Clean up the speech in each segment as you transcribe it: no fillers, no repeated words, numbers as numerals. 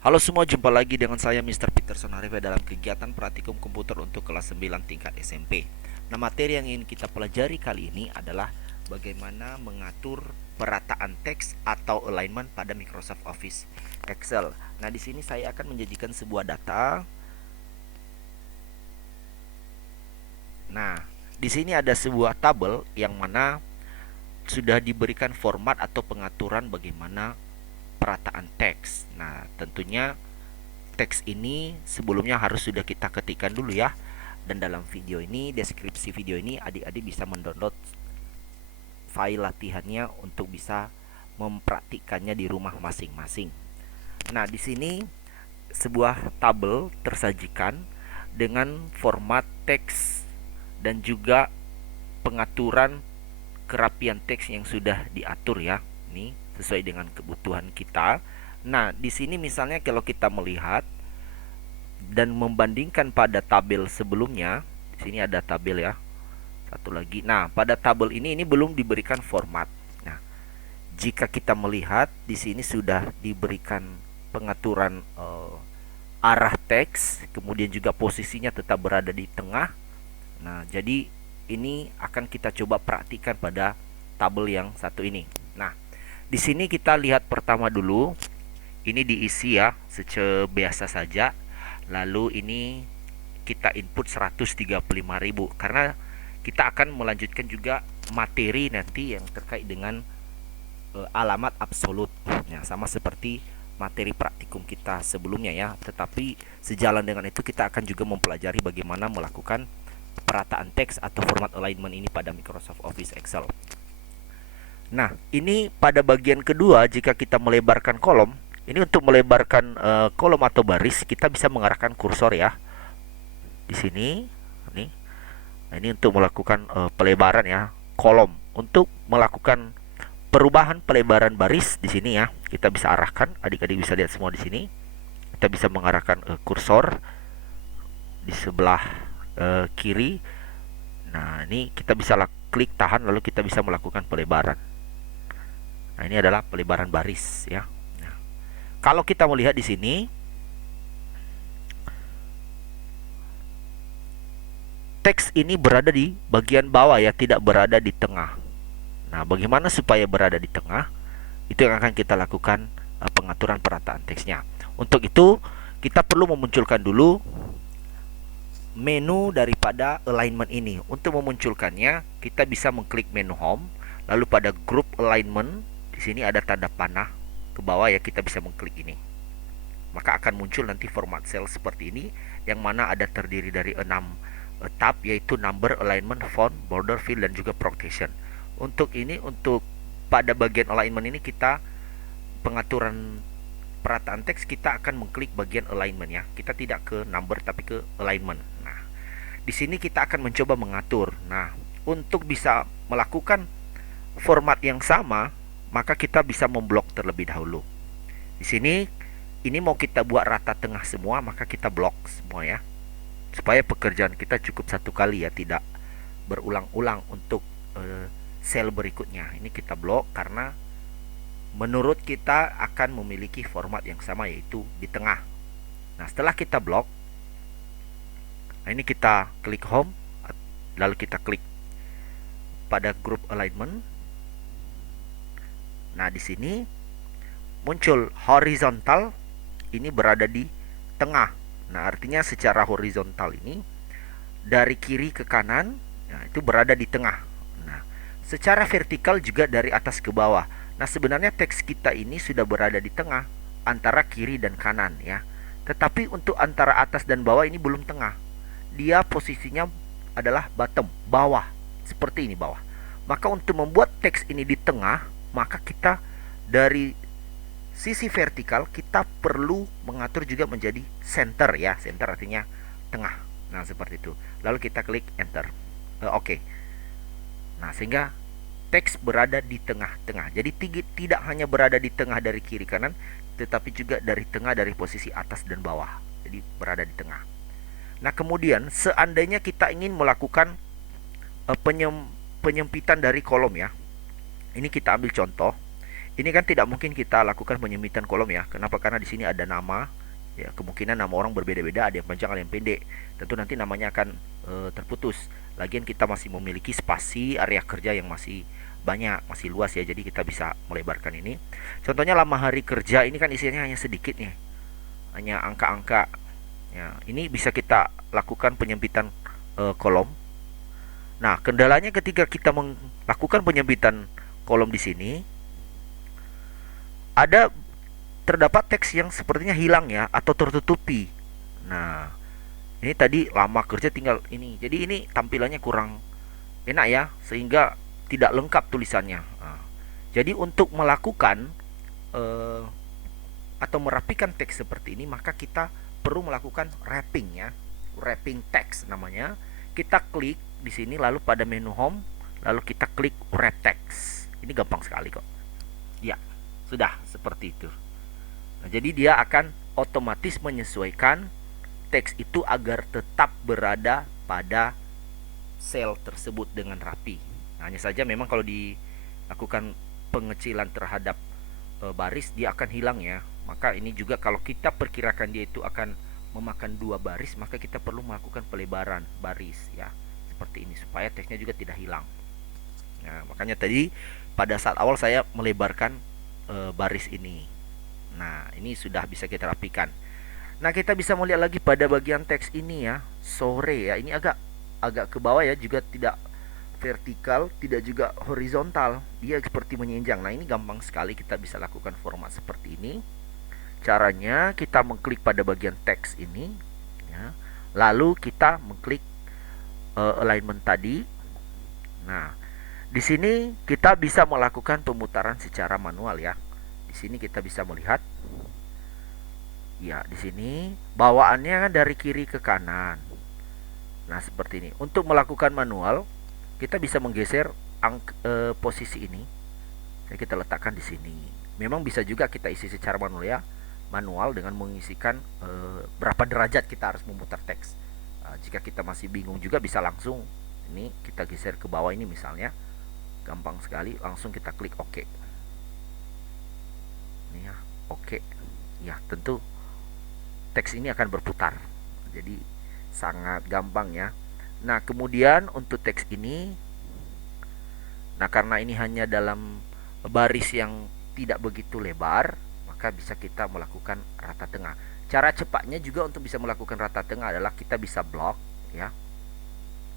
Halo semua, jumpa lagi dengan saya Mr. Peterson Harifa dalam kegiatan praktikum komputer untuk kelas 9 tingkat SMP. Nah, materi yang ingin kita pelajari kali ini adalah bagaimana mengatur perataan teks atau alignment pada Microsoft Office Excel. Nah, di sini saya akan menjadikan sebuah data. Nah, di sini ada sebuah tabel yang mana sudah diberikan format atau pengaturan bagaimana perataan teks. Nah, tentunya teks ini sebelumnya harus sudah kita ketikkan dulu ya. Dan dalam video ini, deskripsi video ini, adik-adik bisa mendownload file latihannya untuk bisa mempraktikkannya di rumah masing-masing. Nah, di sini sebuah tabel tersajikan dengan format teks dan juga pengaturan kerapian teks yang sudah diatur ya. Ini sesuai dengan kebutuhan kita. Nah, di sini misalnya kalau kita melihat dan membandingkan pada tabel sebelumnya, di sini ada tabel ya. Satu lagi. Nah, pada tabel ini belum diberikan format. Nah, jika kita melihat di sini sudah diberikan pengaturan arah teks, kemudian juga posisinya tetap berada di tengah. Nah, jadi ini akan kita coba praktikkan pada tabel yang satu ini. Nah, di sini kita lihat pertama dulu. Ini diisi ya, biasa saja. Lalu ini kita input 135.000 karena kita akan melanjutkan juga materi nanti yang terkait dengan alamat absolut. Ya, sama seperti materi praktikum kita sebelumnya ya. Tetapi sejalan dengan itu kita akan juga mempelajari bagaimana melakukan perataan teks atau format alignment ini pada Microsoft Office Excel. Nah, ini pada bagian kedua jika kita melebarkan kolom, ini untuk melebarkan kolom atau baris kita bisa mengarahkan kursor ya. Di sini, ini. Nah, ini untuk melakukan pelebaran ya kolom. Untuk melakukan perubahan pelebaran baris di sini ya, kita bisa arahkan. Adik-adik bisa lihat semua di sini. Kita bisa mengarahkan kursor di sebelah kiri. Nah, ini kita bisa klik tahan lalu kita bisa melakukan pelebaran. Nah, ini adalah pelebaran baris ya. Nah, kalau kita melihat di sini, teks ini berada di bagian bawah ya, tidak berada di tengah. Nah, bagaimana supaya berada di tengah? Itu yang akan kita lakukan pengaturan perataan teksnya. Untuk itu, kita perlu memunculkan dulu menu daripada alignment ini. Untuk memunculkannya, kita bisa mengklik menu home, lalu pada group alignment di sini ada tanda panah ke bawah ya, kita bisa mengklik ini. Maka akan muncul nanti format cell seperti ini yang mana ada terdiri dari 6 tab, yaitu number, alignment, font, border, fill dan juga protection. Untuk pada bagian alignment ini kita pengaturan perataan teks kita akan mengklik bagian alignment ya. Kita tidak ke number tapi ke alignment. Nah, di sini kita akan mencoba mengatur. Nah, untuk bisa melakukan format yang sama, maka kita bisa memblok terlebih dahulu. Di sini ini mau kita buat rata tengah semua, maka kita blok semua ya. Supaya pekerjaan kita cukup satu kali ya, tidak berulang-ulang untuk sel berikutnya. Ini kita blok karena menurut kita akan memiliki format yang sama, yaitu di tengah. Nah, setelah kita blok, nah ini kita klik home, lalu kita klik pada group alignment. Nah, di sini muncul horizontal, ini berada di tengah. Nah, artinya secara horizontal ini dari kiri ke kanan, nah itu berada di tengah. Nah, secara vertikal juga dari atas ke bawah. Nah, sebenarnya teks kita ini sudah berada di tengah antara kiri dan kanan ya. Tetapi untuk antara atas dan bawah ini belum tengah. Dia posisinya adalah bottom, bawah. Seperti ini bawah. Maka untuk membuat teks ini di tengah, maka kita dari sisi vertikal kita perlu mengatur juga menjadi center ya. Center artinya tengah. Nah, seperti itu. Lalu kita klik enter. Oke. Nah, sehingga teks berada di tengah-tengah. Jadi tidak hanya berada di tengah dari kiri kanan, tetapi juga dari tengah dari posisi atas dan bawah. Jadi berada di tengah. Nah, kemudian seandainya kita ingin melakukan penyempitan dari kolom ya. Ini kita ambil contoh. Ini kan tidak mungkin kita lakukan penyempitan kolom ya. Kenapa? Karena di sini ada nama. Ya, kemungkinan nama orang berbeda-beda, ada yang panjang, ada yang pendek. Tentu nanti namanya akan terputus. Lagian kita masih memiliki spasi area kerja yang masih banyak, masih luas ya. Jadi kita bisa melebarkan ini. Contohnya lama hari kerja ini kan isinya hanya sedikit nih. Hanya angka-angka. Ya, ini bisa kita lakukan penyempitan kolom. Nah, kendalanya ketika kita melakukan penyempitan kolom di sini, ada terdapat teks yang sepertinya hilang ya atau tertutupi. Nah, ini tadi lama kerja tinggal ini. Jadi ini tampilannya kurang enak ya, sehingga tidak lengkap tulisannya. Nah, jadi untuk melakukan eh, atau merapikan teks seperti ini, maka kita perlu melakukan wrapping ya. Wrapping text namanya. Kita klik di sini lalu pada menu home, lalu kita klik wrap text. Ini gampang sekali kok. Ya, sudah seperti itu. Nah, jadi dia akan otomatis menyesuaikan teks itu agar tetap berada pada sel tersebut dengan rapi. Nah, hanya saja memang kalau dilakukan pengecilan terhadap baris, dia akan hilang ya. Maka ini juga kalau kita perkirakan dia itu akan memakan 2 baris, maka kita perlu melakukan pelebaran baris ya. Seperti ini supaya teksnya juga tidak hilang. Nah, makanya tadi pada saat awal saya melebarkan baris ini. Nah, ini sudah bisa kita rapikan. Nah, kita bisa melihat lagi pada bagian teks ini ya, sore ya. Ini agak ke bawah ya, juga tidak vertikal, tidak juga horizontal. Dia seperti menyenjang. Nah, ini gampang sekali kita bisa lakukan format seperti ini. Caranya kita mengklik pada bagian teks ini ya. Lalu kita mengklik alignment tadi. Nah, di sini kita bisa melakukan pemutaran secara manual ya. Di sini kita bisa melihat ya, di sini bawaannya kan dari kiri ke kanan. Nah, seperti ini. Untuk melakukan manual, kita bisa menggeser posisi ini. Jadi kita letakkan di sini. Memang bisa juga kita isi secara manual ya. Manual dengan mengisikan berapa derajat kita harus memutar teks. Jika kita masih bingung juga bisa langsung ini kita geser ke bawah ini misalnya. Gampang sekali, langsung kita klik OK. Ini ya, OK. Ya, tentu teks ini akan berputar. Jadi sangat gampang ya. Nah, kemudian untuk teks ini, nah karena ini hanya dalam baris yang tidak begitu lebar, maka bisa kita melakukan rata tengah. Cara cepatnya juga untuk bisa melakukan rata tengah adalah kita bisa blok ya.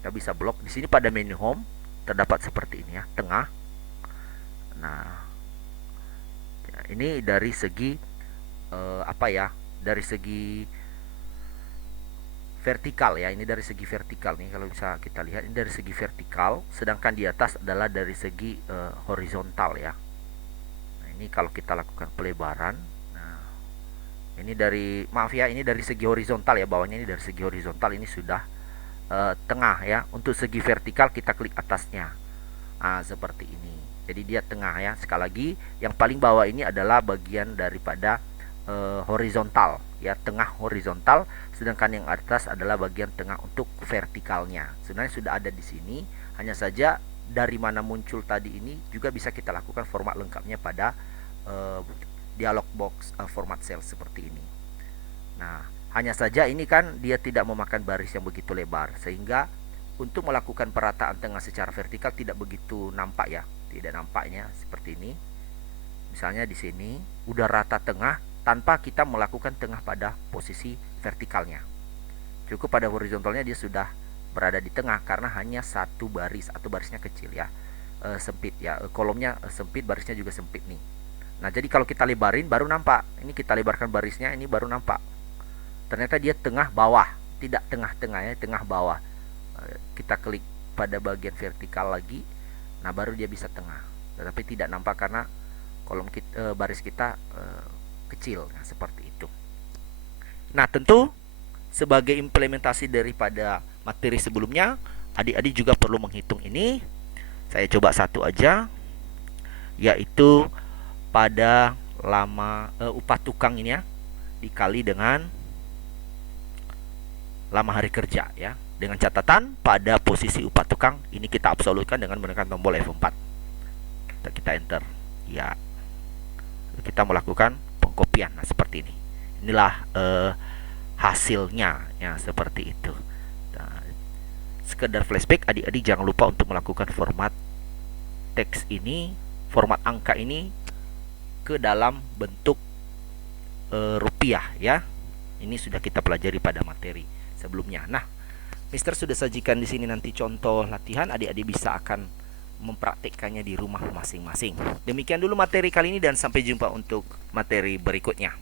Kita bisa blok di sini pada menu home terdapat seperti ini ya, tengah. Nah, ini dari segi apa ya? Dari segi vertikal ya. Ini dari segi vertikal nih, kalau bisa kita lihat ini dari segi vertikal, sedangkan di atas adalah dari segi horizontal ya. Nah, ini kalau kita lakukan pelebaran, nah ini dari, maaf ya, ini dari segi horizontal ya, bawahnya ini dari segi horizontal, ini sudah tengah ya. Untuk segi vertikal kita klik atasnya. Nah, seperti ini. Jadi dia tengah ya. Sekali lagi, yang paling bawah ini adalah bagian daripada horizontal ya, tengah horizontal, sedangkan yang atas adalah bagian tengah untuk vertikalnya. Sebenarnya sudah ada di sini, hanya saja dari mana muncul tadi ini juga bisa kita lakukan format lengkapnya pada dialog box format cell seperti ini. Nah, hanya saja ini kan dia tidak memakan baris yang begitu lebar, sehingga untuk melakukan perataan tengah secara vertikal tidak begitu nampak ya, tidak nampaknya seperti ini. Misalnya di sini udah rata tengah tanpa kita melakukan tengah pada posisi vertikalnya. Cukup pada horizontalnya dia sudah berada di tengah karena hanya satu baris atau barisnya kecil ya, sempit ya, kolomnya sempit, barisnya juga sempit nih. Nah, jadi kalau kita lebarin baru nampak. Ini kita lebarkan barisnya, ini baru nampak. Ternyata dia tengah bawah, tidak tengah-tengah ya, tengah bawah. Kita klik pada bagian vertikal lagi, nah baru dia bisa tengah. Tetapi tidak nampak karena kolom kita, baris kita kecil, nah, seperti itu. Nah, tentu sebagai implementasi daripada materi sebelumnya, adik-adik juga perlu menghitung ini. Saya coba satu aja, yaitu pada upah tukang ini ya, dikali dengan lama hari kerja ya. Dengan catatan pada posisi upah tukang ini kita absolutkan dengan menekan tombol F4. Kita enter. Ya. kita melakukan pengkopian. Nah, seperti ini. Inilah hasilnya ya, seperti itu. Nah, sekedar flashback, adik-adik jangan lupa untuk melakukan format teks ini, format angka ini ke dalam bentuk rupiah ya. Ini sudah kita pelajari pada materi sebelumnya. Nah, Mister sudah sajikan di sini nanti contoh latihan, adik-adik bisa akan mempraktikkannya di rumah masing-masing. Demikian dulu materi kali ini dan sampai jumpa untuk materi berikutnya.